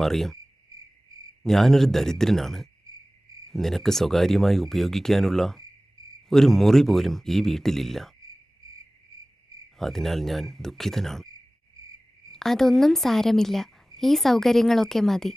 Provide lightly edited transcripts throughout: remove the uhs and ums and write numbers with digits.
മറിയം, ഞാനൊരു ദരിദ്രനാണ്. നിനക്ക് സ്വകാര്യമായി ഉപയോഗിക്കാനുള്ള ഒരു മുറി പോലും ഈ വീട്ടിലില്ല. അതിനാൽ ഞാൻ ദുഃഖിതനാണ്. അതൊന്നും സാരമില്ല, ഈ സൗകര്യങ്ങളൊക്കെ മതി.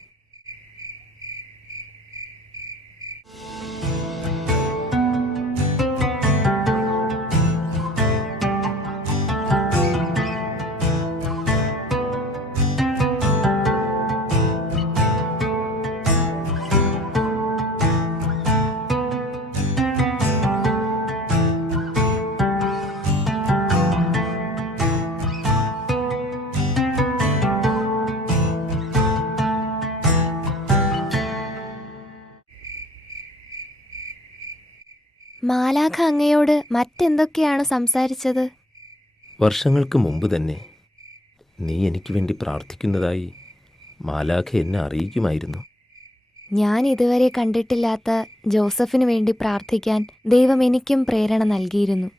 മാലാഖ അങ്ങയോട് മറ്റെന്തൊക്കെയാണ് സംസാരിച്ചത്? വർഷങ്ങൾക്ക് മുമ്പ് തന്നെ നീ എനിക്ക് വേണ്ടി പ്രാർത്ഥിക്കുന്നതായി മാലാഖ എന്നെ അറിയിക്കുമായിരുന്നു. ഞാൻ ഇതുവരെ കണ്ടിട്ടില്ലാത്ത ജോസഫിനു വേണ്ടി പ്രാർത്ഥിക്കാൻ ദൈവം എനിക്കും പ്രേരണ നൽകിയിരുന്നു.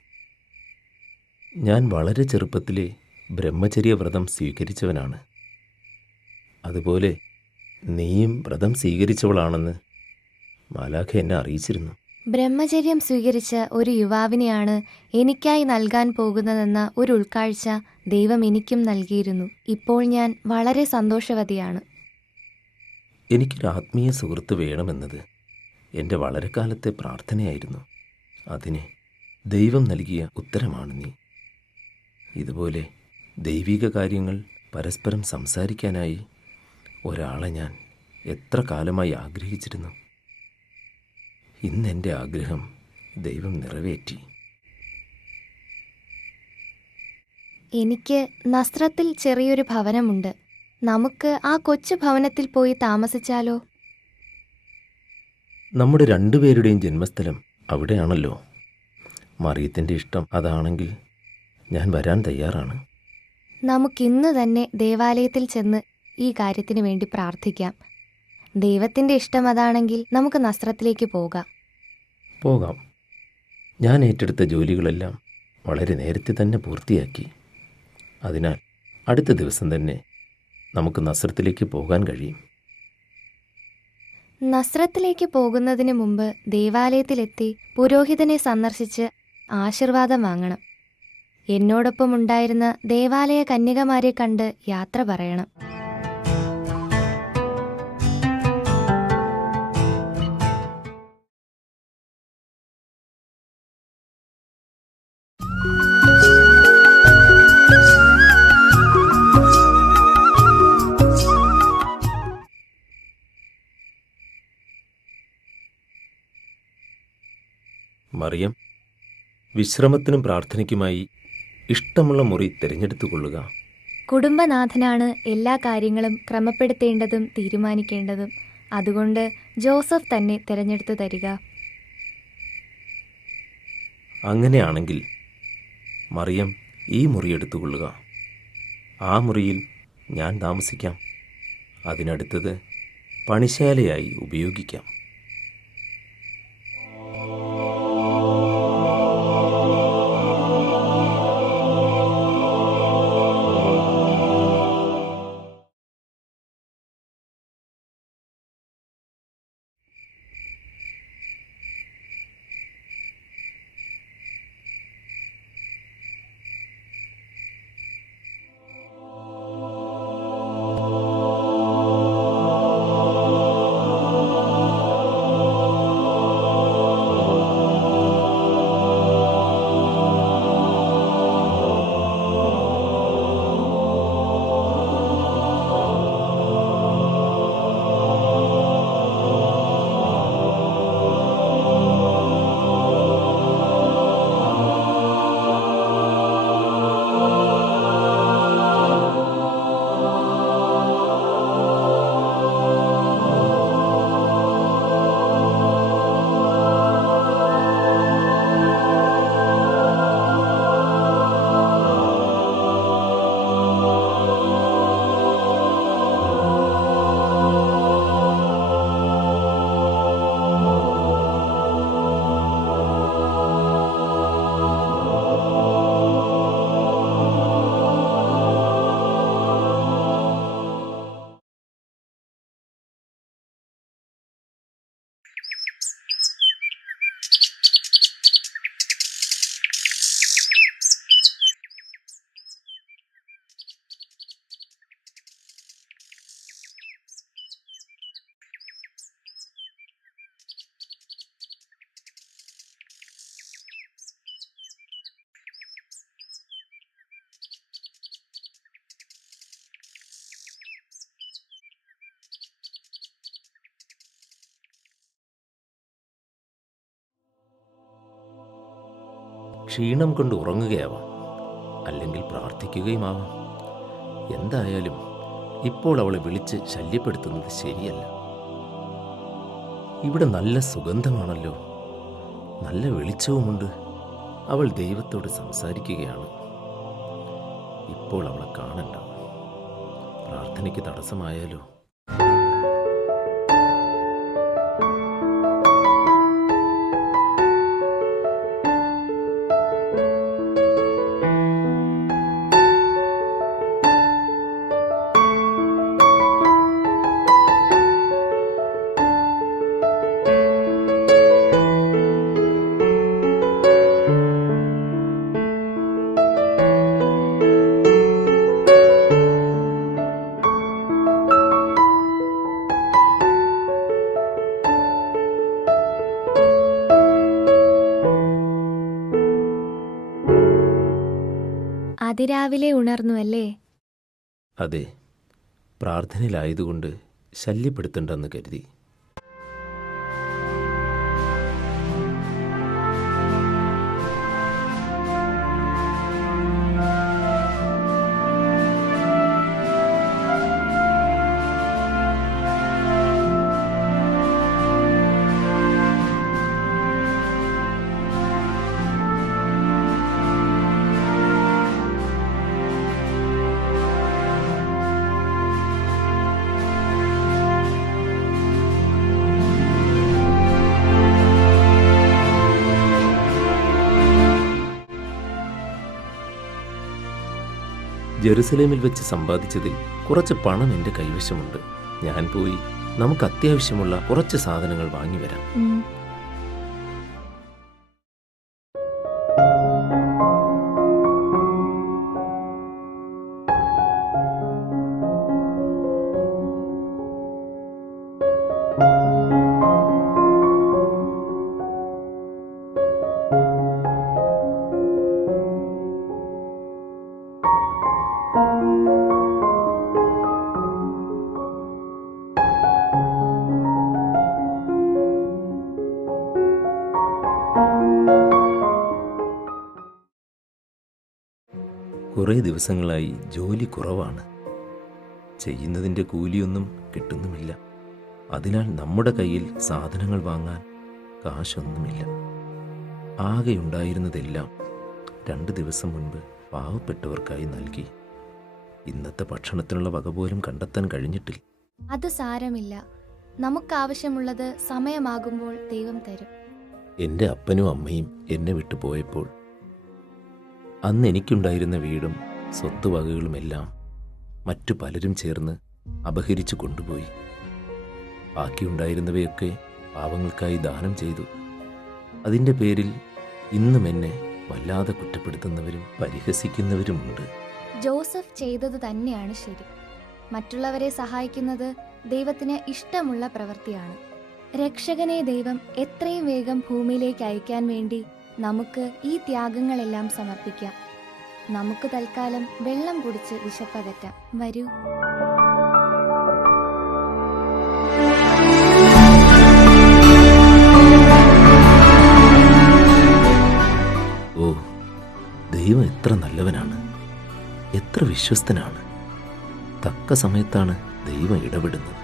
ഞാൻ വളരെ ചെറുപ്പത്തിലെ ബ്രഹ്മചര്യ വ്രതം സ്വീകരിച്ചവനാണ്. അതുപോലെ നീയും വ്രതം സ്വീകരിച്ചവളാണെന്ന് മാലാഖ എന്നെ അറിയിച്ചിരുന്നു. ബ്രഹ്മചര്യം സ്വീകരിച്ച ഒരു യുവാവിനെയാണ് എനിക്കായി നൽകാൻ പോകുന്നതെന്ന ഒരു ഉൾക്കാഴ്ച ദൈവം എനിക്കും നൽകിയിരുന്നു. ഇപ്പോൾ ഞാൻ വളരെ സന്തോഷവതിയാണ്. എനിക്കൊരു ആത്മീയ സുഹൃത്ത് വേണമെന്നത് എൻ്റെ വളരെ കാലത്തെ പ്രാർത്ഥനയായിരുന്നു. അതിന് ദൈവം നൽകിയ ഉത്തരമാണ് നീ. ഇതുപോലെ ദൈവിക കാര്യങ്ങൾ പരസ്പരം സംസാരിക്കാനായി ഒരാളെ ഞാൻ എത്ര കാലമായി ആഗ്രഹിച്ചിരുന്നു. ഇന്നെൻ്റെ ആഗ്രഹം ദൈവം നിറവേറ്റി. എനിക്ക് നസ്രത്തിൽ ചെറിയൊരു ഭവനമുണ്ട്. നമുക്ക് ആ കൊച്ചു ഭവനത്തിൽ പോയി താമസിച്ചാലോ? നമ്മുടെ രണ്ടുപേരുടെയും ജന്മസ്ഥലം അവിടെയാണല്ലോ. മറിയത്തിൻ്റെ ഇഷ്ടം അതാണെങ്കിൽ ഞാൻ വരാൻ തയ്യാറാണ്. നമുക്കിന്ന് തന്നെ ദേവാലയത്തിൽ ചെന്ന് ഈ കാര്യത്തിന് വേണ്ടി പ്രാർത്ഥിക്കാം. ദൈവത്തിൻ്റെ ഇഷ്ടം അതാണെങ്കിൽ നമുക്ക് നസ്രത്തിലേക്ക് പോകാം. ഞാൻ ഏറ്റെടുത്ത ജോലികളെല്ലാം വളരെ നേരത്തെ തന്നെ പൂർത്തിയാക്കി. അതിനാൽ അടുത്ത ദിവസം തന്നെ നമുക്ക് നസ്രത്തിലേക്ക് പോകാൻ കഴിയും. നസ്രത്തിലേക്ക് പോകുന്നതിന് മുമ്പ് ദേവാലയത്തിലെത്തി പുരോഹിതനെ സന്ദർശിച്ച് ആശീർവാദം വാങ്ങണം. എന്നോടൊപ്പം ഉണ്ടായിരുന്ന ദേവാലയ കന്യകമാരെ കണ്ട് യാത്ര പറയണം. മറിയം, വിശ്രമത്തിനും പ്രാർത്ഥനയ്ക്കുമായി ഇഷ്ടമുള്ള മുറി തിരഞ്ഞെടുത്തു കൊള്ളുക. കുടുംബനാഥനാണ് എല്ലാ കാര്യങ്ങളും ക്രമപ്പെടുത്തേണ്ടതും തീരുമാനിക്കേണ്ടതും. അതുകൊണ്ട് ജോസഫ് തന്നെ തിരഞ്ഞെടുത്തു തരിക. അങ്ങനെയാണെങ്കിൽ മറിയം ഈ മുറി എടുത്തുകൊള്ളുക. ആ മുറിയിൽ ഞാൻ താമസിക്കാം. അതിനടുത്തത് പണിശാലയായി ഉപയോഗിക്കാം. ക്ഷീണം കൊണ്ട് ഉറങ്ങുകയാവാം, അല്ലെങ്കിൽ പ്രാർത്ഥിക്കുകയുമാവാം. എന്തായാലും ഇപ്പോൾ അവളെ വിളിച്ച് ശല്യപ്പെടുത്തുന്നത് ശരിയല്ല. ഇവിടെ നല്ല സുഗന്ധമാണല്ലോ, നല്ല വെളിച്ചവുമുണ്ട്. അവൾ ദൈവത്തോട് സംസാരിക്കുകയാണ്. ഇപ്പോൾ അവളെ കാണണ്ട, പ്രാർത്ഥനയ്ക്ക് തടസ്സമായാലോ. അതിരാവിലെ ഉണർന്നു അല്ലേ? അതെ, പ്രാർത്ഥനയിലായതുകൊണ്ട് ശല്യപ്പെടുത്തണ്ടെന്ന് കരുതി. ജെറുസലേമിൽ വെച്ച് സമ്പാദിച്ചതിൽ കുറച്ച് പണം എൻ്റെ കൈവശമുണ്ട്. ഞാൻ പോയി നമുക്ക് അത്യാവശ്യമുള്ള കുറച്ച് സാധനങ്ങൾ വാങ്ങി വരാം. കുറേ ദിവസങ്ങളായി ജോലി കുറവാണ്. ചെയ്യുന്നതിൻ്റെ കൂലിയൊന്നും കിട്ടുന്നുമില്ല. അതിനാൽ നമ്മുടെ കയ്യിൽ സാധനങ്ങൾ വാങ്ങാൻ കാശൊന്നുമില്ല. ആകെയുണ്ടായിരുന്നതെല്ലാം 2 ദിവസം മുൻപ് പാവപ്പെട്ടവർക്കായി നൽകി. ഇന്നത്തെ ഭക്ഷണത്തിനുള്ള വക പോലും കണ്ടെത്താൻ കഴിഞ്ഞിട്ടില്ല. അത് സാരമില്ല, നമുക്കാവശ്യമുള്ളത് സമയമാകുമ്പോൾ ദൈവം തരും. എൻ്റെ അപ്പനും അമ്മയും എന്നെ വിട്ടു പോയപ്പോൾ അന്ന് എനിക്കുണ്ടായിരുന്ന വീടും സ്വത്തുവകകളുമെല്ലാം മറ്റു പലരും ചേർന്ന് അപഹരിച്ചു കൊണ്ടുപോയി. ബാക്കിയുണ്ടായിരുന്നവയൊക്കെ പാവങ്ങൾക്കായി ദാനം ചെയ്തു. അതിൻ്റെ പേരിൽ ഇന്നും എന്നെ വല്ലാതെ കുറ്റപ്പെടുത്തുന്നവരും പരിഹസിക്കുന്നവരുമുണ്ട്. ജോസഫ് ചെയ്തത് തന്നെയാണ് ശരി. മറ്റുള്ളവരെ സഹായിക്കുന്നത് ദൈവത്തിന് ഇഷ്ടമുള്ള പ്രവൃത്തിയാണ്. രക്ഷകനെ ദൈവം എത്രയും വേഗം ഭൂമിയിലേക്ക് അയക്കാൻ വേണ്ടി നമുക്ക് ഈ ത്യാഗങ്ങളെല്ലാം സമർപ്പിക്കാം. നമുക്ക് തൽക്കാലം വെള്ളം കുടിച്ച് വിശപ്പകറ്റാം. വരൂ. ഓ, ദൈവം എത്ര നല്ലവനാണ്, എത്ര വിശ്വസ്തനാണ്. തക്ക സമയത്താണ് ദൈവം ഇടപെടുന്നത്.